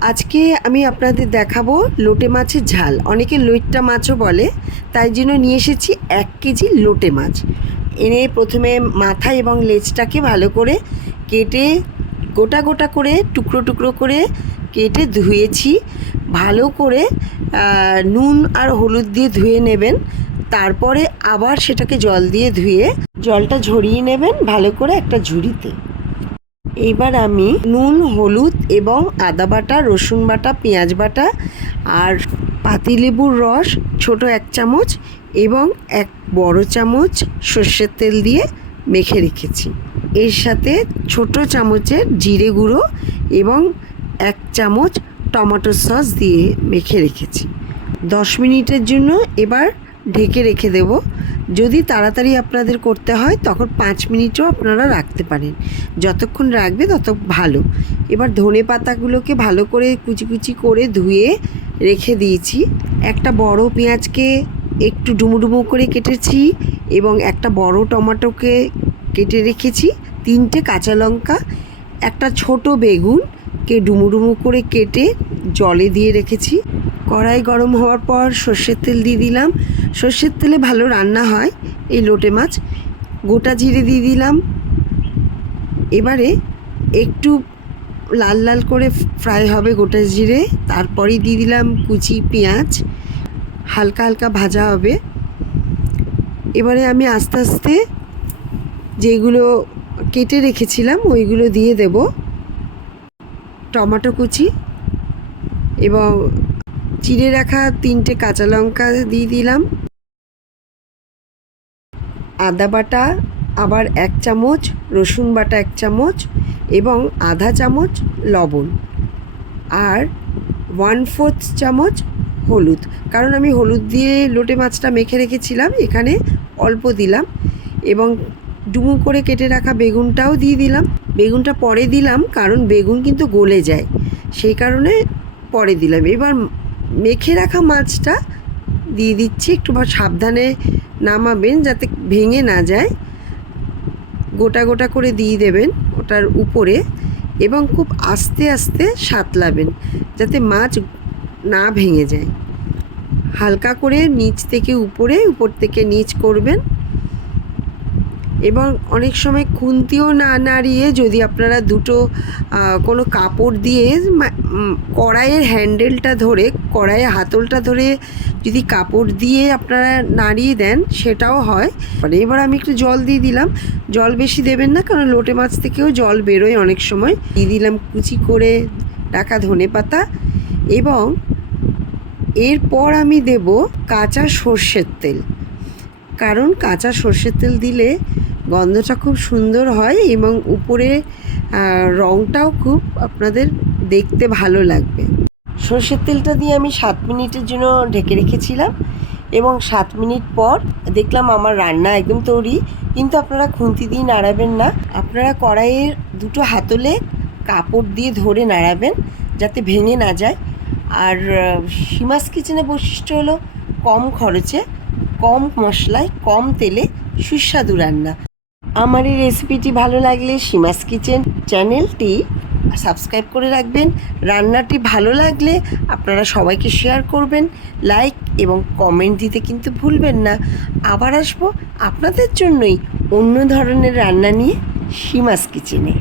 আজকে আমি আপনাদের দেখাবো লোটে মাছের ঝাল। অনেকে লইট্টা মাছও বলে, তাই জন্য নিয়ে এসেছি এক কেজি লোটে মাছ। এনে প্রথমে মাথা এবং লেজটাকে ভালো করে কেটে, গোটা গোটা করে, টুকরো টুকরো করে কেটে ধুয়েছি। ভালো করে নুন আর হলুদ দিয়ে ধুয়ে নেবেন। তারপরে আবার সেটাকে জল দিয়ে ধুয়ে জলটা ঝরিয়ে নেবেন ভালো করে একটা ঝুড়িতে। এইবার আমি নুন, হলুদ এবং আদা বাটা, রসুন বাটা, পেঁয়াজ বাটা আর পাতিলেবুর রস, ছোট এক চামচ এবং এক বড় চামচ সর্ষের তেল দিয়ে মেখে রেখেছি। এর সাথে ছোট চামচের জিরে গুঁড়ো এবং এক চামচ টমেটো সস দিয়ে মেখে রেখেছি। দশ মিনিটের জন্য এবার ঢেকে রেখে দেব। যদি তাড়াতাড়ি আপনাদের করতে হয়, তখন পাঁচ মিনিটও আপনারা রাখতে পারেন। যতক্ষণ রাখবে তত ভালো। এবার ধনে পাতাগুলোকে ভালো করে কুচি কুচি করে ধুয়ে রেখে দিয়েছি। একটা বড় পেঁয়াজকে একটু ডুমুডুমু করে কেটেছি এবং একটা বড় টমেটোকে কেটে রেখেছি। তিনটে কাঁচা লঙ্কা, একটা ছোট বেগুনকে ডুমুডুমু করে কেটে জলে দিয়ে রেখেছি। কড়াই গরম হওয়ার পর সর্ষের তেল দিয়ে দিলাম। সর্ষের তেলে ভালো রান্না হয়। এই লোটে মাছ। গোটা জিরে দিয়ে দিলাম। এবারে একটু লাল লাল করে ফ্রাই হবে গোটা জিরে। তারপরেই দিয়ে দিলাম কুচি, পেঁয়াজ। হালকা হালকা ভাজা হবে। এবারে আমি আস্তে আস্তে যেগুলো কেটে রেখেছিলাম, ওইগুলো দিয়ে দেব। টমেটো কুচি এবং চিড়ে রাখা তিনটে কাঁচা লঙ্কা দিয়ে দিলাম। আদা বাটা, আবার এক চামচ, রসুন বাটা এক চামচ এবং আধা চামচ লবণ। আর ওয়ান ফোর্থ চামচ হলুদ। কারণ আমি হলুদ দিয়ে লোটে মাছটা মেখে রেখেছিলাম, এখানে অল্প দিলাম এবং ডুমু করে কেটে রাখা বেগুনটাও দিয়ে দিলাম। বেগুনটা পরে দিলাম, কারণ বেগুন কিন্তু গলে যায়, সেই কারণে পরে দিলাম। এবার মেখে রাখা মাছটা দিয়ে দিচ্ছি, একটু সাবধানে নামাবেন যাতে ভেঙে না যায়। গোটা গোটা করে দিয়ে দেবেন ওটার উপরে এবং খুব আস্তে আস্তে সাতলাবেন যাতে মাছ না ভেঙে যায়। হালকা করে নিচ থেকে উপরে, উপর থেকে নিচ করবেন। এবং অনেক সময় খুন্তিও না নাড়িয়ে যদি আপনারা দুটো কোনো কাপড় দিয়ে কড়াইয়ের হ্যান্ডেলটা ধরে, কড়াইয়ের হাতলটা ধরে যদি কাপড় দিয়ে আপনারা নাড়িয়ে দেন, সেটাও হয়। মানে এবার আমি একটু জল দিয়ে দিলাম। জল বেশি দেবেন না, কারণ লোটে মাছ থেকেও জল বেরোয় অনেক সময়। দিয়ে দিলাম কুচি করে রাখা ধনে পাতা এবং এরপর আমি দেব কাঁচা সর্ষের তেল। কারণ কাঁচা সর্ষের তেল দিলে গন্ধটা খুব সুন্দর হয় এবং উপরে রঙটাও খুব আপনাদের দেখতে ভালো লাগবে। সর্ষের তেলটা দিয়ে আমি সাত মিনিটের জন্য ঢেকে রেখেছিলাম এবং সাত মিনিট পর দেখলাম আমার রান্না একদম তৈরি। কিন্তু আপনারা খুন্তি দিয়ে নাড়াবেন না। আপনারা কড়াইয়ের দুটো হাতলে কাপড় দিয়ে ধরে নাড়াবেন যাতে ভেঙে না যায়। আর সীমাস কিচেনে বৈশিষ্ট্য হলো কম খরচে, কম মশলায়, কম তেলে সুস্বাদু রান্না। আমার এই রেসিপিটি ভালো লাগলে সীমাস কিচেন চ্যানেলটি সাবস্ক্রাইব করে রাখবেন। রান্নাটি ভালো লাগলে আপনারা সবাইকে শেয়ার করবেন। লাইক এবং কমেন্ট দিতে কিন্তু ভুলবেন না। আবার আসব আপনাদের জন্যই অন্য ধরনের রান্না নিয়ে সীমাস কিচেনে।